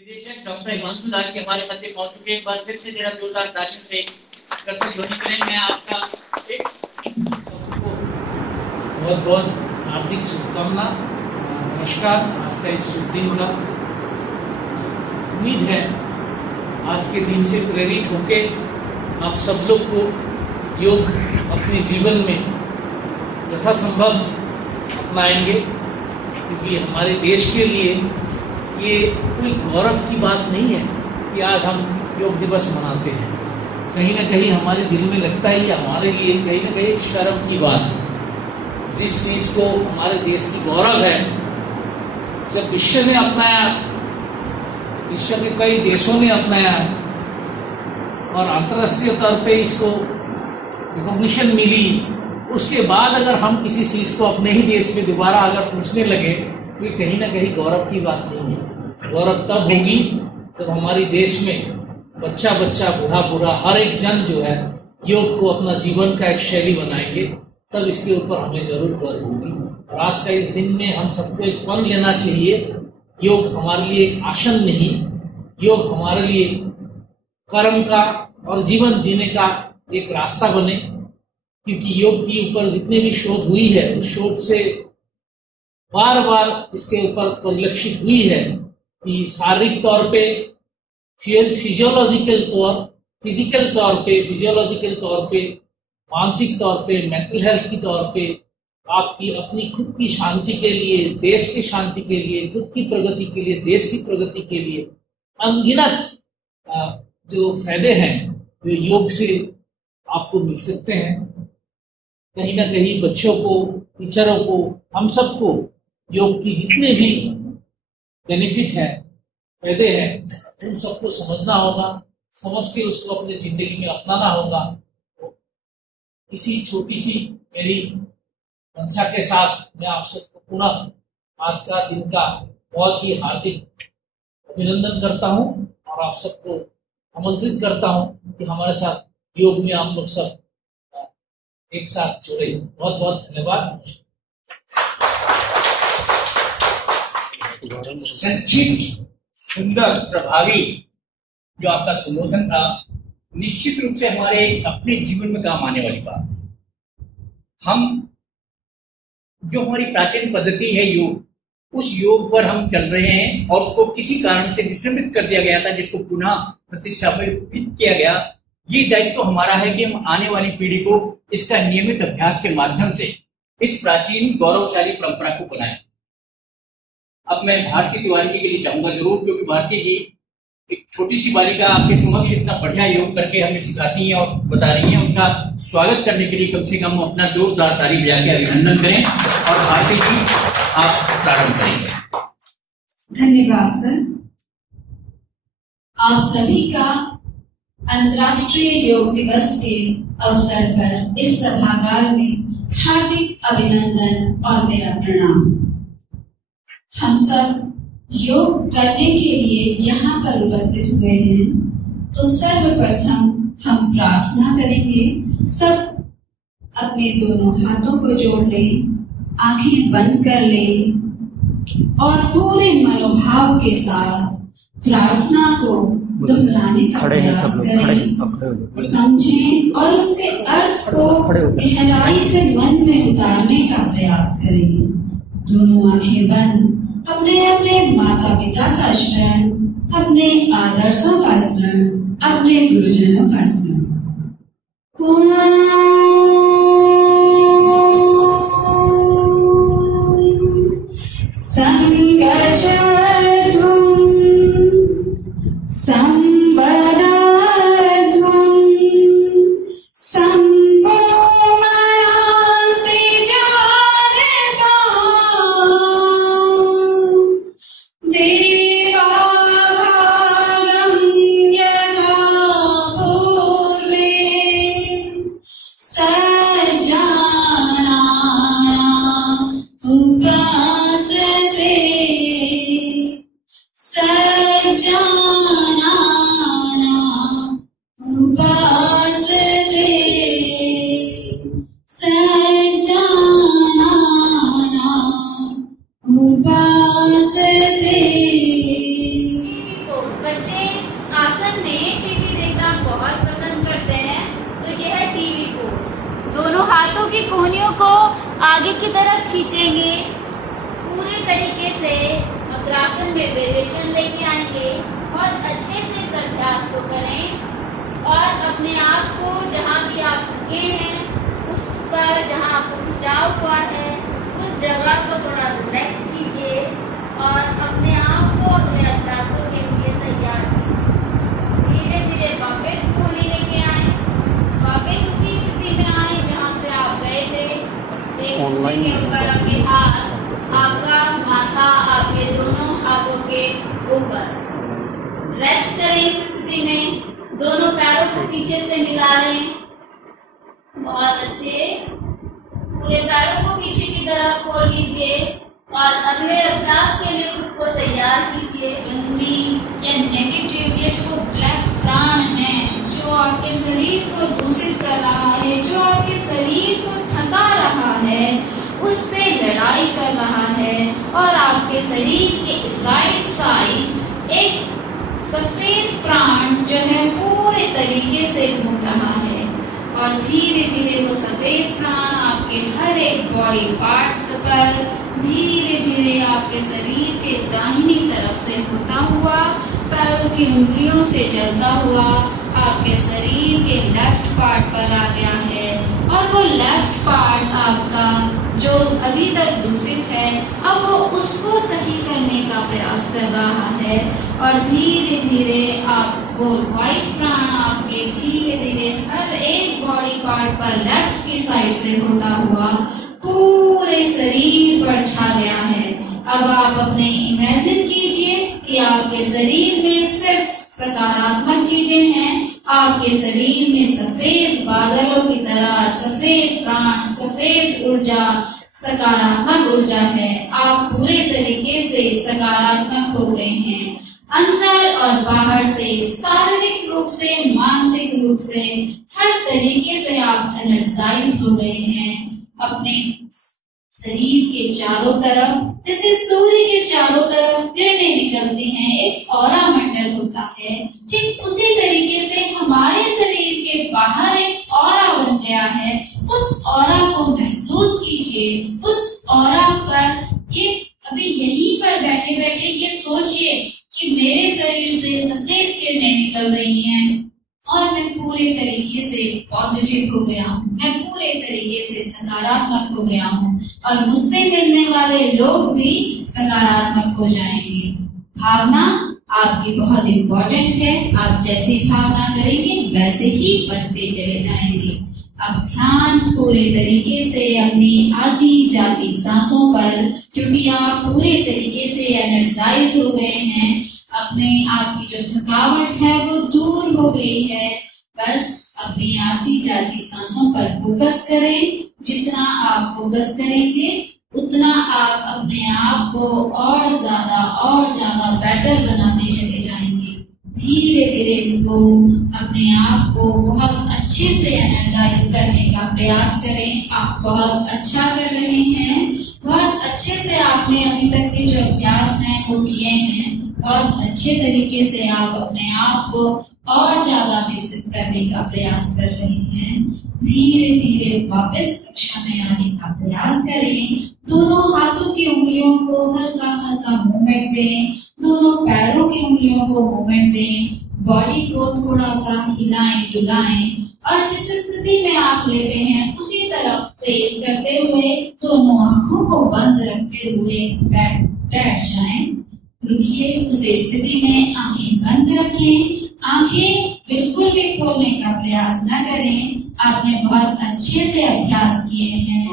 निदेशक डॉक्टर हिमांशु दास जी हमारे मध्य पहुंच चुके हैं। एक बार फिर से जरा जोरदार तालियों से कृतज्ञ ध्वनि करें। मैं आपका एक बहुत बहुत हार्दिक शुभकामना। नमस्कार। आज का इस शुभ दिन का उम्मीद है आज के दिन से प्रेरित होके आप सब लोग को योग अपने जीवन में यथासंभव अपनाएंगे, क्योंकि हमारे देश के लिए ये कोई गौरव की बात नहीं है कि आज हम योग दिवस मनाते हैं। कहीं ना कहीं हमारे दिल में लगता है कि हमारे लिए कहीं ना कहीं शर्म की बात है। जिस चीज को हमारे देश की गौरव है, जब विश्व ने अपनाया, विश्व के कई देशों ने अपनाया और अंतर्राष्ट्रीय तौर पे इसको रिकॉग्निशन मिली, उसके बाद अगर हम किसी चीज को अपने ही देश में दोबारा अगर पूछने लगे तो ये कहीं ना कहीं गौरव की बात नहीं है। गौरव तब होगी जब हमारे देश में बच्चा बच्चा बूढ़ा बूढ़ा हर एक जन जो है योग को अपना जीवन का एक शैली बनाएंगे, तब इसके ऊपर हमें जरूर गर्व होगी। और आज का इस दिन में हम सबको एक पन लेना चाहिए। योग हमारे लिए एक आसन नहीं, योग हमारे लिए कर्म का और जीवन जीने का एक रास्ता बने। क्योंकि योग के ऊपर जितने भी शोध हुई है, उस शोध से बार बार इसके ऊपर परिलक्षित हुई है कि शारीरिक तौर पे फिजियोलॉजिकल तौर पे, मानसिक तौर पे, मेंटल हेल्थ की तौर पे आपकी अपनी खुद की शांति के लिए, देश की शांति के लिए, खुद की प्रगति के लिए, देश की प्रगति के लिए अनगिनत जो फायदे हैं जो योग से आपको मिल सकते हैं। कहीं ना कहीं बच्चों को, टीचरों को, हम सबको योग की जितने भी बेनिफिट है, फायदे हैं, उन सबको समझना होगा, समझ के उसको अपने जिंदगी में अपनाना होगा। इसी छोटी सी मेरी मंशा के साथ मैं आप सबको पुनः आज का दिन का बहुत ही हार्दिक अभिनंदन करता हूं और आप सबको आमंत्रित करता हूं कि हमारे साथ योग में आप लोग सब एक साथ जुड़े। बहुत बहुत धन्यवाद। संक्षिप्त, सुंदर, प्रभावी जो आपका संबोधन था, निश्चित रूप से हमारे अपने जीवन में काम आने वाली बात है। हम जो हमारी प्राचीन पद्धति है योग, उस योग पर हम चल रहे हैं और उसको किसी कारण से विस्मृत कर दिया गया था, जिसको पुनः प्रतिष्ठापित किया गया। ये दायित्व तो हमारा है कि हम आने वाली पीढ़ी को इसका नियमित अभ्यास के माध्यम से इस प्राचीन गौरवशाली परंपरा को बनाएं। अब मैं भारती तिवारी जी के लिए चाहूंगा जरूर, क्योंकि भारती जी एक छोटी सी बालिका आपके समक्ष इतना बढ़िया योग करके हमें सिखाती हैं और बता रही हैं। उनका स्वागत करने के लिए कम से कम अपना जोरदार ताली बजा के अभिनंदन करें और भारती जी आप प्रारंभ करेंगे। धन्यवाद सर। आप सभी का अंतर्राष्ट्रीय योग दिवस के अवसर पर इस सभागार में हार्दिक अभिनंदन और मेरा प्रणाम। हम सब योग करने के लिए यहाँ पर उपस्थित हुए हैं, तो सर्वप्रथम हम प्रार्थना करेंगे। सब अपने दोनों हाथों को जोड़ लें, आंखें बंद कर लें और पूरे मनोभाव के साथ प्रार्थना को दोहराने का प्रयास करें, समझें और उसके अर्थ को गहराई से मन में उतारने का प्रयास करें। दोनों आंखें बंद, अपने अपने माता पिता का स्मरण, अपने आदर्शों का स्मरण, अपने गुरुजनों का स्मरण। अग्रासन में टीवी देखना बहुत पसंद करते हैं, तो यह है टीवी पोज। दोनों हाथों की कोहनियों को आगे की तरफ खींचेंगे, पूरे तरीके से अग्रासन में वेरिएशन लेके आएंगे। बहुत अच्छे से इस अभ्यास को करें और अपने आप को जहाँ भी आप थके हैं उस पर, जहाँ आपको खिंचाव हुआ है उस जगह को थोड़ा रिलैक्स कीजिए और अपने आप को अपने अभ्यासों के लिए तैयार कीजिए। धीरे धीरे वापस कोहनी लेके आए, वापस उसी स्थिति में आए जहाँ से आप गए थे। एक दूसरे के ऊपर आपके हाथ, आपका माथा आपके दोनों हाथों के ऊपर रेस्ट करें। इस स्थिति में दोनों पैरों को पीछे से मिला लें, बहुत अच्छे। पूरे पैरों को पीछे की तरफ खोल लीजिए और अगले अभ्यास के लिए खुद को तैयार कीजिए। गंदी या नेगेटिव या जो ब्लैक प्राण है, जो आपके शरीर को दूषित कर रहा है, जो आपके शरीर को थका रहा है, उससे लड़ाई कर रहा है और आपके शरीर के राइट साइड एक सफेद प्राण जो है पूरे तरीके से घूम रहा है और धीरे धीरे वो सफेद प्राण आपके हर एक बॉडी पार्ट पर धीरे धीरे आपके शरीर के दाहिनी तरफ से होता हुआ पैरों की उंगलियों से चलता हुआ आपके शरीर के लेफ्ट पार्ट पर आ गया है और वो लेफ्ट पार्ट आपका जो अभी तक दूषित है, अब वो उसको सही करने का प्रयास कर रहा है और धीरे धीरे आप वो व्हाइट प्राण आपके धीरे धीरे हर एक बॉडी पार्ट पर लेफ्ट की साइड से होता हुआ पूरे शरीर पर छा गया है। अब आप अपने इमेजिन कीजिए कि आपके शरीर में सिर्फ सकारात्मक चीजें हैं, आपके शरीर में सफेद बादलों की तरह सफेद प्राण, सफेद ऊर्जा, सकारात्मक ऊर्जा है। आप पूरे तरीके से सकारात्मक हो गए हैं, अंदर और बाहर से, शारीरिक रूप से, मानसिक रूप से, हर तरीके से आप एनर्जाइज हो गए हैं। अपने शरीर के चारों तरफ जैसे सूर्य के चारों तरफ किरणें निकलती हैं, एक ऑरा मंडल होता है, ठीक उसी तरीके से हमारे शरीर के बाहर एक ऑरा बन गया है। उस ऑरा को महसूस कीजिए, उस ऑरा पर ये अभी यहीं पर बैठे बैठे ये सोचिए कि मेरे शरीर से सफेद किरणें निकल रही हैं और मैं पूरे तरीके से पॉजिटिव हो गया हूँ, मैं पूरे तरीके से सकारात्मक हो गया हूँ और मुझसे मिलने वाले लोग भी सकारात्मक हो जाएंगे। भावना आपकी बहुत इम्पोर्टेंट है, आप जैसी भावना करेंगे वैसे ही बनते चले जाएंगे। अब ध्यान पूरे तरीके से अपनी आधी जाती सांसों पर, क्योंकि आप पूरे तरीके से एनर्जाइज हो गए हैं, अपने आप की जो थकावट है वो दूर हो गई है। बस अपनी आती जाती सांसों पर फोकस करें। जितना आप फोकस करेंगे उतना आप अपने आप को और ज्यादा बेटर बनाते चले जाएंगे। धीरे धीरे इसको अपने आप को बहुत अच्छे से एनर्जाइज करने का प्रयास करें। आप बहुत अच्छा कर रहे हैं, बहुत अच्छे से आपने अभी तक के जो अभ्यास हैं वो किए हैं। बहुत अच्छे तरीके से आप अपने आप को और ज्यादा विकसित करने का प्रयास कर रहे हैं। धीरे धीरे वापस कक्षा में आने का प्रयास करें। दोनों हाथों की उंगलियों को हल्का हल्का मूवमेंट दें, दोनों पैरों की उंगलियों को मूवमेंट दें, बॉडी को थोड़ा सा हिलाएं डुलाएं और जिस स्थिति में आप लेटे हैं उसी तरफ फेस करते हुए दोनों आंखों को बंद रखते हुए बैठ जाएं। रुकिए, उस स्थिति में आंखें बंद रखें, आंखें बिल्कुल भी खोलने का प्रयास न करें। आपने बहुत अच्छे से अभ्यास किए हैं।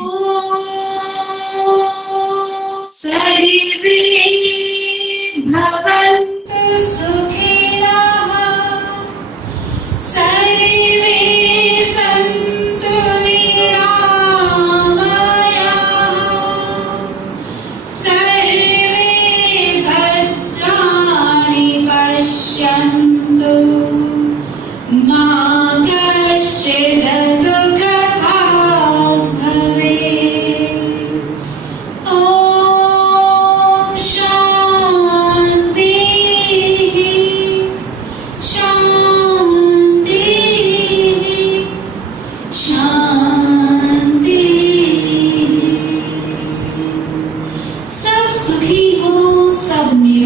सर्वे भवन्तु सुखिनः, सर्वे सन्तु निरामयाः, सर्वे भद्राणि पश्यन्तु, मा कश्चित् दुःखभाग् भवेत्। ॐ शान्ति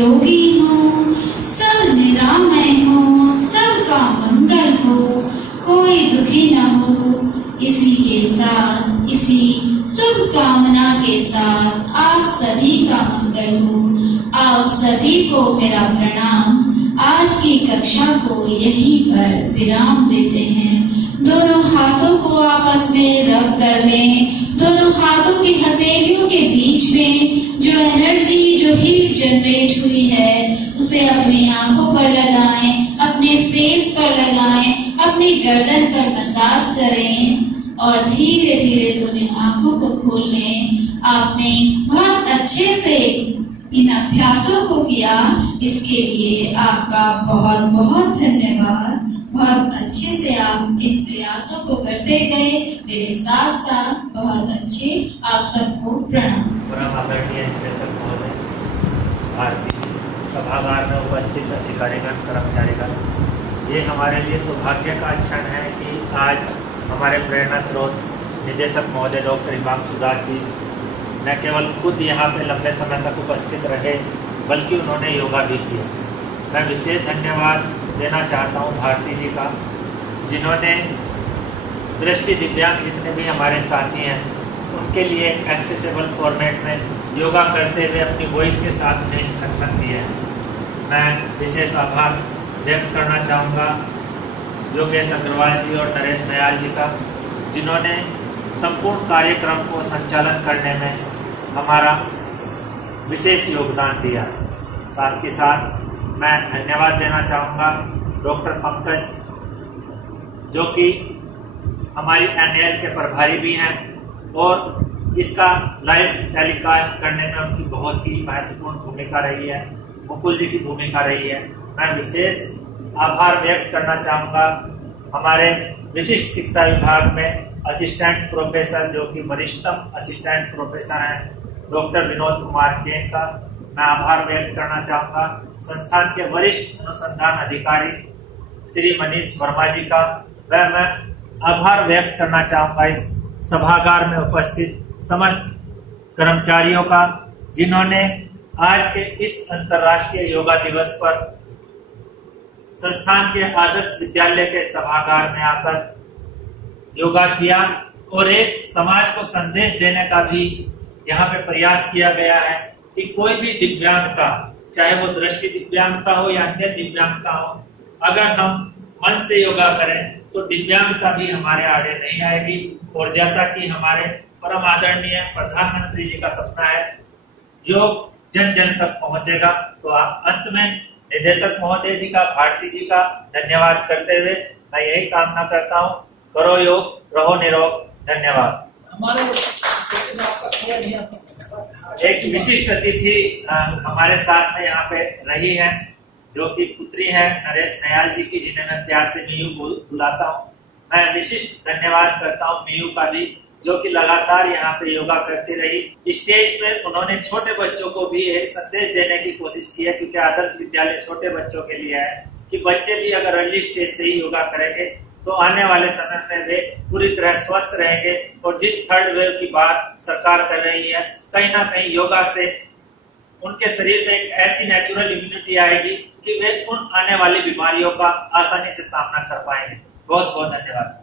योगी हों, सब निरामय हो, सबका मंगल हो, कोई दुखी न हो। इसी के साथ, इसी शुभ कामना के साथ आप सभी का मंगल हो। आप सभी को मेरा प्रणाम। आज की कक्षा को यहीं पर विराम देते हैं। दोनों हाथों को आपस में रब कर लें। दोनों हाथों की हथेलियों के बीच में जो एनर्जी, जो हीट जनरेट हुई है, उसे अपनी आंखों पर लगाएं, अपने फेस पर लगाएं, अपनी गर्दन पर मसाज करें और धीरे धीरे दोनों आंखों को खोल लें। आपने बहुत अच्छे से इन अभ्यासों को किया, इसके लिए आपका बहुत बहुत धन्यवाद। बहुत अच्छे से आप इन प्रयासों को करते गए, मेरे साथ साथ बहुत अच्छे। आप सबको प्रणाम। परम आदरणीय निदेशक महोदय, भारतीय सभागार में उपस्थित अधिकारीगण, कर्मचारीगण, ये हमारे लिए सौभाग्य का क्षण है कि आज हमारे प्रेरणा स्रोत निदेशक महोदय डॉक्टर हिमांशु दास जी न केवल खुद यहाँ पे लंबे समय तक उपस्थित रहे, बल्कि उन्होंने योगा भी किया। मैं विशेष धन्यवाद देना चाहता हूँ भारती जी का, जिन्होंने दृष्टि दिव्यांग जितने भी हमारे साथी हैं उनके लिए एक्सेसिबल फॉर्मेट में योगा करते हुए अपनी वॉइस के साथ उन्हें इंस्ट्रक्शन दिए हैं। मैं विशेष आभार व्यक्त करना चाहूँगा योगेश अग्रवाल जी और नरेश नयाल जी का, जिन्होंने संपूर्ण कार्यक्रम को संचालन करने में हमारा विशेष योगदान दिया। साथ ही साथ मैं धन्यवाद देना चाहूँगा डॉक्टर पंकज, जो कि हमारी एनएल के प्रभारी भी हैं और इसका लाइव टेलीकास्ट करने में उनकी बहुत ही महत्वपूर्ण भूमिका रही है। मुकुल जी की भूमिका रही है। मैं विशेष आभार व्यक्त करना चाहूँगा हमारे विशिष्ट शिक्षा विभाग में असिस्टेंट प्रोफेसर, जो कि वरिष्ठतम असिस्टेंट प्रोफेसर हैं, डॉक्टर विनोद कुमार केन का। मैं आभार व्यक्त करना चाहूँगा संस्थान के वरिष्ठ अनुसंधान अधिकारी श्री मनीष वर्मा जी का। वह मैं आभार व्यक्त करना चाहूँगा इस सभागार में उपस्थित समस्त कर्मचारियों का, जिन्होंने आज के इस अंतर्राष्ट्रीय योगा दिवस पर संस्थान के आदर्श विद्यालय के सभागार में आकर योगा किया और एक समाज को संदेश देने का भी यहाँ पे प्रयास किया गया है कि कोई भी दिव्यांगता, चाहे वो दृष्टि दिव्यांगता हो या अन्य दिव्यांगता हो, अगर हम मन से योगा करें तो दिव्यांगता भी हमारे आड़े नहीं आएगी। और जैसा कि हमारे परम आदरणीय प्रधानमंत्री जी का सपना है, योग जन जन तक पहुंचेगा। तो अंत में निदेशक महोदय जी का, भारती जी का धन्यवाद करते हुए मैं यही कामना करता हूँ, करो योग, रहो निरोग। धन्यवाद। एक विशिष्ट अतिथि हमारे साथ में यहाँ पे रही है, जो कि पुत्री है नरेश नयाल जी की, जिन्हें मैं प्यार से मीयू बुलाता हूँ। मैं विशिष्ट धन्यवाद करता हूँ मीयू का भी, जो कि लगातार यहाँ पे योगा करती रही। स्टेज पे उन्होंने छोटे बच्चों को भी एक संदेश देने की कोशिश की है, क्योंकि आदर्श विद्यालय छोटे बच्चों के लिए है कि बच्चे भी अगर अर्ली स्टेज से ही योगा करेंगे तो आने वाले समय में वे पूरी तरह स्वस्थ रहेंगे। और जिस थर्ड वेव की बात सरकार कर रही है, कहीं ना कहीं योगा से उनके शरीर में एक ऐसी नेचुरल इम्यूनिटी आएगी कि वे उन आने वाली बीमारियों का आसानी से सामना कर पाएंगे। बहुत बहुत धन्यवाद।